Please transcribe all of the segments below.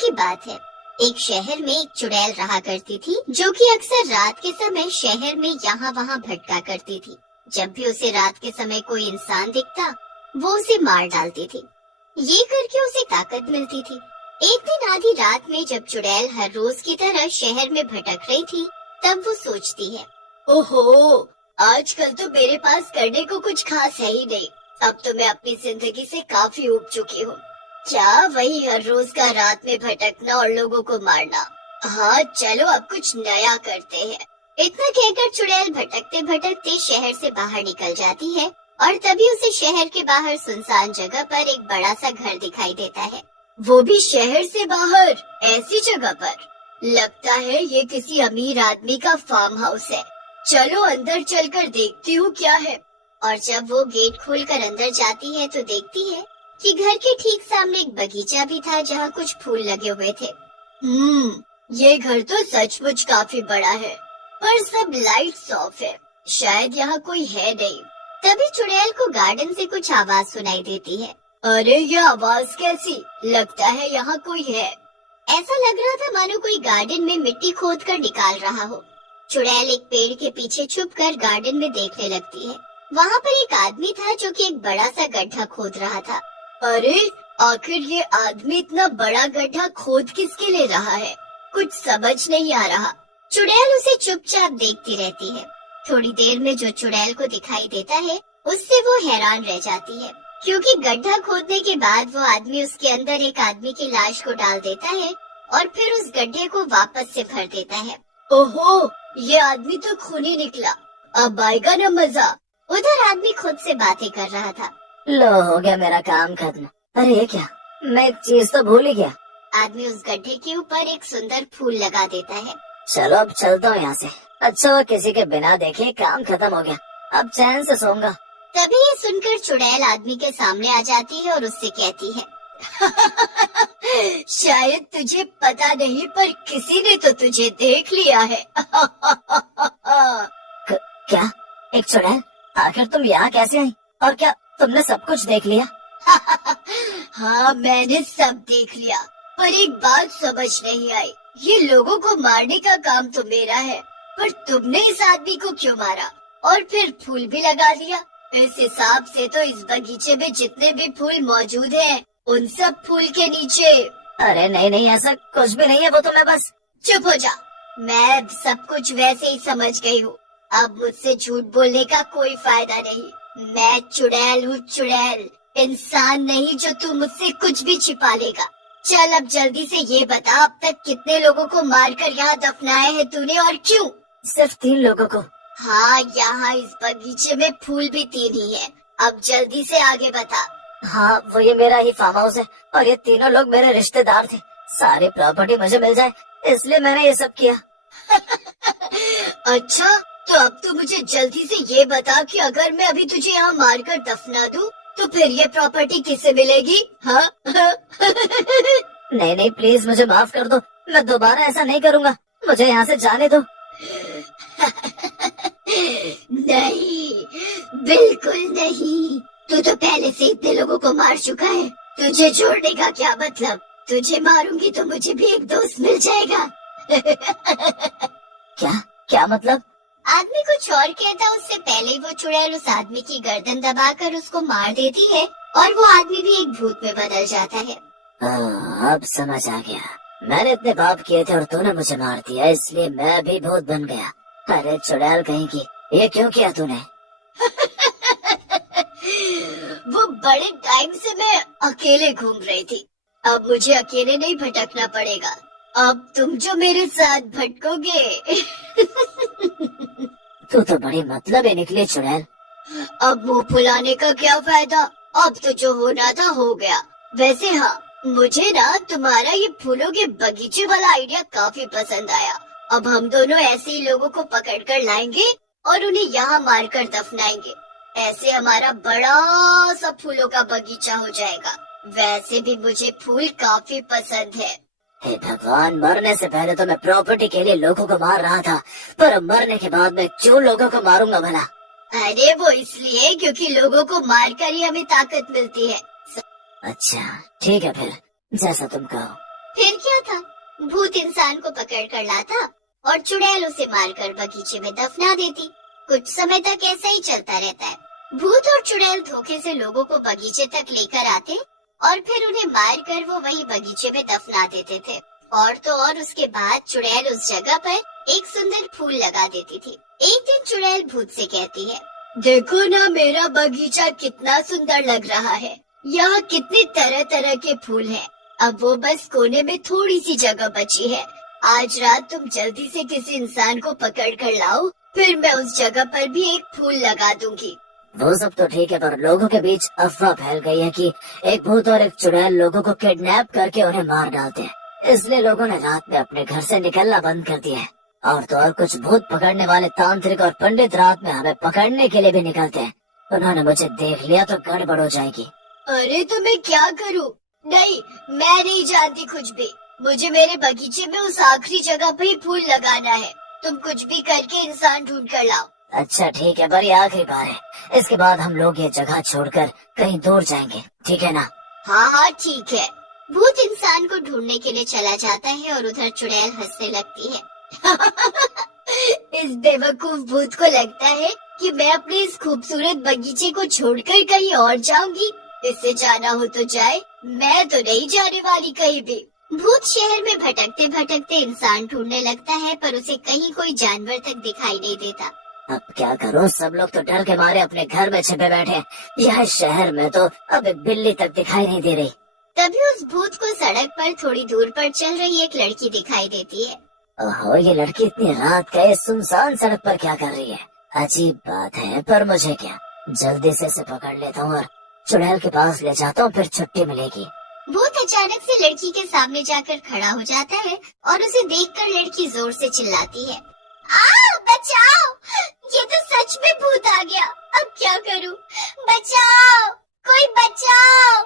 की बात है। एक शहर में एक चुड़ैल रहा करती थी, जो कि अक्सर रात के समय शहर में यहाँ वहाँ भटका करती थी। जब भी उसे रात के समय कोई इंसान दिखता, वो उसे मार डालती थी। ये करके उसे ताकत मिलती थी। एक दिन आधी रात में जब चुड़ैल हर रोज की तरह शहर में भटक रही थी, तब वो सोचती है, ओहो, आजकल तो मेरे पास करने को कुछ खास है ही नहीं। अब तो मैं अपनी जिंदगी से काफी ऊब चुकी हूँ। क्या वही हर रोज का रात में भटकना और लोगों को मारना। हाँ, चलो अब कुछ नया करते हैं। इतना कहकर चुड़ैल भटकते भटकते शहर से बाहर निकल जाती है और तभी उसे शहर के बाहर सुनसान जगह पर एक बड़ा सा घर दिखाई देता है। वो भी शहर से बाहर, ऐसी जगह पर। लगता है ये किसी अमीर आदमी का फार्म हाउस है। चलो अंदर चलकर देखती हूँ क्या है। और जब वो गेट खोलकर अंदर जाती है तो देखती है कि घर के ठीक सामने एक बगीचा भी था, जहाँ कुछ फूल लगे हुए थे। ये घर तो सचमुच काफी बड़ा है, पर सब लाइट्स ऑफ है। शायद यहाँ कोई है नहीं। तभी चुड़ैल को गार्डन से कुछ आवाज सुनाई देती है। अरे ये आवाज कैसी? लगता है यहाँ कोई है। ऐसा लग रहा था मानो कोई गार्डन में मिट्टी खोद कर निकाल रहा हो। चुड़ैल एक पेड़ के पीछे छुपकर गार्डन में देखने लगती है। वहाँ पर एक आदमी था जो कि एक बड़ा सा गड्ढा खोद रहा था। अरे आखिर ये आदमी इतना बड़ा गड्ढा खोद किसके लिए रहा है? कुछ समझ नहीं आ रहा। चुड़ैल उसे चुपचाप देखती रहती है। थोड़ी देर में जो चुड़ैल को दिखाई देता है, उससे वो हैरान रह जाती है, क्योंकि गड्ढा खोदने के बाद वो आदमी उसके अंदर एक आदमी की लाश को डाल देता है और फिर उस गड्ढे को वापस से भर देता है। ओहो, ये आदमी तो खूनी निकला। अब आएगा न मजा। उधर आदमी खुद से बातें कर रहा था। लो, हो गया मेरा काम खत्म। अरे ये क्या, मैं एक चीज तो भूल ही गया। आदमी उस गड्ढे के ऊपर एक सुंदर फूल लगा देता है। चलो अब चलता हूँ यहाँ से। अच्छा हुआ किसी के बिना देखे काम खत्म हो गया। अब चैन से सोऊंगा। तभी ये सुनकर चुड़ैल आदमी के सामने आ जाती है और उससे कहती है, शायद तुझे पता नहीं, पर किसी ने तो तुझे देख लिया है। क्या? एक चुड़ैल? आखिर तुम यहाँ कैसे आई? और क्या तुमने सब कुछ देख लिया? हाँ, मैंने सब देख लिया, पर एक बात समझ नहीं आई। ये लोगों को मारने का काम तो मेरा है, पर तुमने इस आदमी को क्यों मारा और फिर फूल भी लगा दिया? इस हिसाब से तो इस बगीचे में जितने भी फूल मौजूद हैं, उन सब फूल के नीचे। अरे नहीं नहीं, ऐसा कुछ भी नहीं है। वो तो मैं बस। चुप हो जा। मैं सब कुछ वैसे ही समझ गई हूँ। अब मुझसे झूठ बोलने का कोई फायदा नहीं। मैं चुड़ैल हूँ, चुड़ैल, इंसान नहीं जो तू मुझसे कुछ भी छिपा लेगा। चल अब जल्दी से ये बता, अब तक कितने लोगों को मारकर यहाँ दफनाया है तूने और क्यों? सिर्फ 3 लोगों को। हाँ, यहाँ इस बगीचे में फूल भी 3 ही है। अब जल्दी से आगे बता। हाँ, वो ये मेरा ही फार्म हाउस है और ये तीनों लोग मेरे रिश्तेदार थे। सारी प्रॉपर्टी मुझे मिल जाए, इसलिए मैंने ये सब किया। अच्छा, तो अब तो मुझे जल्दी से ये बता कि अगर मैं अभी तुझे यहाँ मारकर दफना दूं, तो फिर ये प्रॉपर्टी किसे मिलेगी? हाँ? नहीं नहीं, प्लीज मुझे माफ कर दो। मैं दोबारा ऐसा नहीं करूँगा। मुझे यहाँ से जाने दो। नहीं, बिल्कुल नहीं। तू तो पहले से इतने लोगों को मार चुका है। तुझे छोड़ने का क्या मतलब? तुझे मारूंगी तो मुझे भी एक दोस्त मिल जाएगा। क्या क्या मतलब? आदमी कुछ और कहता उससे पहले वो चुड़ैल उस आदमी की गर्दन दबाकर उसको मार देती है और वो आदमी भी एक भूत में बदल जाता है। अब समझ आ गया। मैंने इतने पाप किए थे और तूने मुझे मार दिया, इसलिए मैं भी भूत बन गया। अरे चुड़ैल कहीं की, ये क्यों किया तूने? वो बड़े टाइम से मैं अकेले घूम रही थी। अब मुझे अकेले नहीं भटकना पड़ेगा। अब तुम जो मेरे साथ भटकोगे। तू तो बड़ी मतलब ही निकली चुड़ैल। अब मुंह फुलाने का क्या फायदा? अब तो जो होना था हो गया। वैसे हाँ, मुझे ना तुम्हारा ये फूलों के बगीचे वाला आइडिया काफी पसंद आया। अब हम दोनों ऐसे ही लोगों को पकड़ कर लाएंगे और उन्हें यहाँ मारकर दफनाएंगे। ऐसे हमारा बड़ा सा फूलों का बगीचा हो जाएगा। वैसे भी मुझे फूल काफी पसंद है। हे भगवान, मरने से पहले तो मैं प्रॉपर्टी के लिए लोगों को मार रहा था, पर अब मरने के बाद मैं क्यों लोगों को मारूंगा भला? अरे वो इसलिए क्योंकि लोगों को मारकर ही हमें ताकत मिलती है। अच्छा ठीक है, फिर जैसा तुम कहो। फिर क्या था, भूत इंसान को पकड़ कर लाता और चुड़ैल उसे मारकर बगीचे में दफना देती। कुछ समय तक ऐसा ही चलता रहता है। भूत और चुड़ैल धोखे से लोगों को बगीचे तक लेकर आते और फिर उन्हें मारकर वो वही बगीचे में दफना देते थे। और तो और उसके बाद चुड़ैल उस जगह पर एक सुंदर फूल लगा देती थी। एक दिन चुड़ैल भूत से कहती है, देखो ना मेरा बगीचा कितना सुंदर लग रहा है, यहाँ कितने तरह तरह के फूल हैं। अब वो बस कोने में थोड़ी सी जगह बची है। आज रात तुम जल्दी से किसी इंसान को पकड़ कर लाओ, फिर मैं उस जगह पर भी एक फूल लगा दूंगी। वो सब तो ठीक है, पर लोगों के बीच अफवाह फैल गई है कि एक भूत और एक चुड़ैल लोगों को किडनैप करके उन्हें मार डालते हैं। इसलिए लोगों ने रात में अपने घर से निकलना बंद कर दिया है। और तो और कुछ भूत पकड़ने वाले तांत्रिक और पंडित रात में हमें पकड़ने के लिए भी निकलते हैं। उन्होंने मुझे देख लिया तो गड़बड़ हो जाएगी। अरे तो मैं क्या करूं? नहीं, मैं नहीं जानती कुछ भी। मुझे मेरे बगीचे में उस आखिरी जगह पे ही फूल लगाना है। तुम कुछ भी करके इंसान ढूंढ कर लाओ। अच्छा ठीक है, पर ये आखिरी बार है। इसके बाद हम लोग ये जगह छोड़कर कहीं दूर जाएंगे, ठीक है ना? हाँ हाँ ठीक है। भूत इंसान को ढूंढने के लिए चला जाता है और उधर चुड़ैल हंसने लगती है। इस बेवकूफ भूत को लगता है कि मैं अपने इस खूबसूरत बगीचे को छोड़कर कहीं और जाऊंगी। इससे जाना हो तो जाए, मैं तो नहीं जाने वाली कहीं भी। भूत शहर में भटकते भटकते इंसान ढूंढने लगता है, पर उसे कहीं कोई जानवर तक दिखाई नहीं देता। अब क्या करूं? सब लोग तो डर के मारे अपने घर में छिपे बैठे हैं। यह शहर में तो अब एक बिल्ली तक दिखाई नहीं दे रही। तभी उस भूत को सड़क पर थोड़ी दूर पर चल रही एक लड़की दिखाई देती है। ओहो, ये लड़की इतनी रात का इस सुनसान सड़क पर क्या कर रही है? अजीब बात है, पर मुझे क्या, जल्दी से इसे पकड़ लेता हूँ और चुड़ैल के पास ले जाता हूँ, फिर छुट्टी मिलेगी। भूत अचानक से लड़की के सामने जाकर खड़ा हो जाता है और उसे देखकर लड़की जोर से चिल्लाती है, आ बचाओ, ये तो सच में भूत आ गया। अब क्या करूं? बचाओ, कोई बचाओ।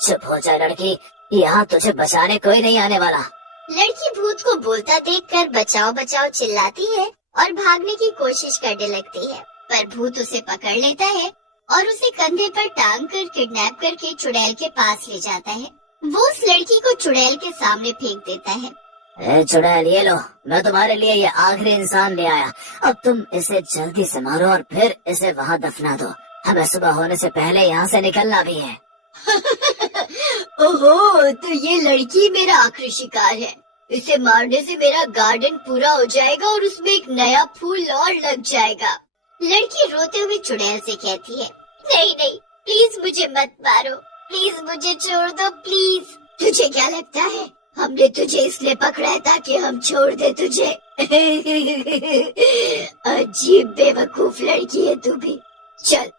चुप हो जा लड़की, यहाँ तुझे बचाने कोई नहीं आने वाला। लड़की भूत को बोलता देखकर बचाओ बचाओ चिल्लाती है और भागने की कोशिश करने लगती है, पर भूत उसे पकड़ लेता है और उसे कंधे पर टांग कर किडनैप करके चुड़ैल के पास ले जाता है। वो उस लड़की को चुड़ैल के सामने फेंक देता है। ए चुड़ैल, ये लो, मैं तुम्हारे लिए ये आखिरी इंसान ले आया। अब तुम इसे जल्दी से मारो और फिर इसे वहाँ दफना दो। हमें सुबह होने से पहले यहाँ से निकलना भी है। ओहो, तो ये लड़की मेरा आखिरी शिकार है। इसे मारने से मेरा गार्डन पूरा हो जाएगा और उसमें एक नया फूल और लग जाएगा। लड़की रोते हुए चुड़ैल से कहती है, नहीं नहीं, प्लीज मुझे मत मारो, प्लीज मुझे छोड़ दो, प्लीज। तुझे क्या लगता है हमने तुझे इसलिए पकड़ा है ताकि हम छोड़ दे तुझे? अजीब बेवकूफ लड़की है तू भी। चल,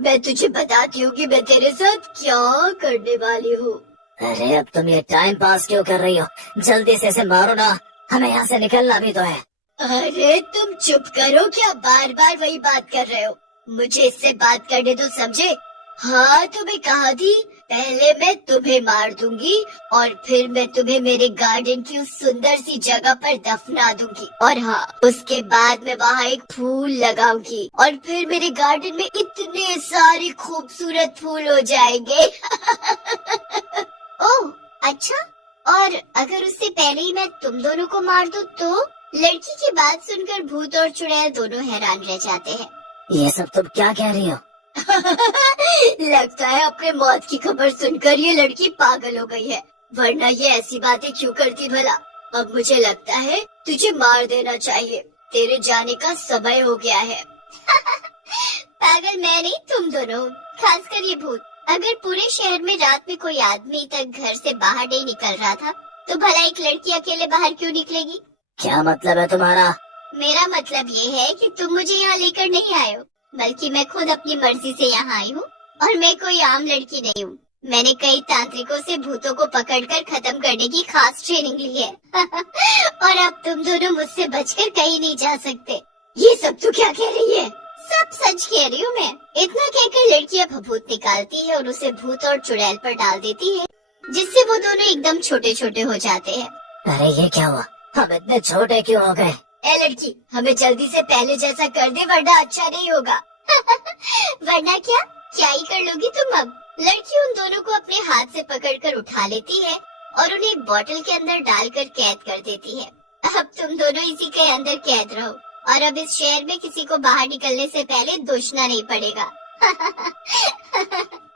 मैं तुझे बताती हूँ कि मैं तेरे साथ क्या करने वाली हूँ। अरे अब तुम ये टाइम पास क्यों कर रही हो? जल्दी से इसे मारो ना, हमें यहाँ से निकलना भी तो है। अरे तुम चुप करो, क्या बार बार वही बात कर रहे हो? मुझे इससे बात करने दो, समझे? हाँ, तुम्हें कहा थी, पहले मैं तुम्हें मार दूंगी और फिर मैं तुम्हें मेरे गार्डन की उस सुंदर सी जगह पर दफना दूंगी। और हाँ, उसके बाद मैं वहाँ एक फूल लगाऊंगी और फिर मेरे गार्डन में इतने सारे खूबसूरत फूल हो जाएंगे। ओह अच्छा, और अगर उससे पहले ही मैं तुम दोनों को मार दूं तो? लड़की की बात सुनकर भूत और चुड़ैल दोनों हैरान रह जाते हैं। ये सब तुम क्या कह रही हो? लगता है अपने मौत की खबर सुनकर ये लड़की पागल हो गई है, वरना ये ऐसी बातें क्यों करती भला? अब मुझे लगता है तुझे मार देना चाहिए, तेरे जाने का समय हो गया है। पागल मैं नहीं, तुम दोनों, खासकर ये भूत। अगर पूरे शहर में रात में कोई आदमी तक घर से बाहर नहीं निकल रहा था, तो भला एक लड़की अकेले बाहर क्यों निकलेगी? क्या मतलब है तुम्हारा? मेरा मतलब ये है कि तुम मुझे यहाँ लेकर नहीं आए हो, बल्कि मैं खुद अपनी मर्जी से यहाँ आई हूँ। और मैं कोई आम लड़की नहीं हूँ, मैंने कई तांत्रिकों से भूतों को पकड़कर खत्म करने की खास ट्रेनिंग ली है। और अब तुम दोनों मुझसे बचकर कहीं नहीं जा सकते। ये सब तू क्या कह रही है? सब सच कह रही हूँ मैं। इतना कहकर लड़की अब भभूत निकालती है और उसे भूत और चुड़ैल पर डाल देती है, जिससे वो दोनों एकदम छोटे छोटे हो जाते हैं। अरे ये क्या हुआ? हम इतने छोटे क्यों हो गए? ए लड़की, हमें जल्दी से पहले जैसा कर दे, वरना अच्छा नहीं होगा। वरना क्या ही कर लोगी तुम अब? लड़की उन दोनों को अपने हाथ से पकड़कर उठा लेती है और उन्हें बॉटल के अंदर डालकर कैद कर देती है। अब तुम दोनों इसी के अंदर कैद रहो और अब इस शहर में किसी को बाहर निकलने से पहले दोषना नहीं पड़ेगा।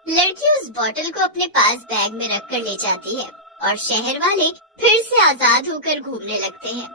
लड़की उस बॉटल को अपने पास बैग में रखकर ले जाती है और शहर वाले फिर से आजाद होकर घूमने लगते हैं।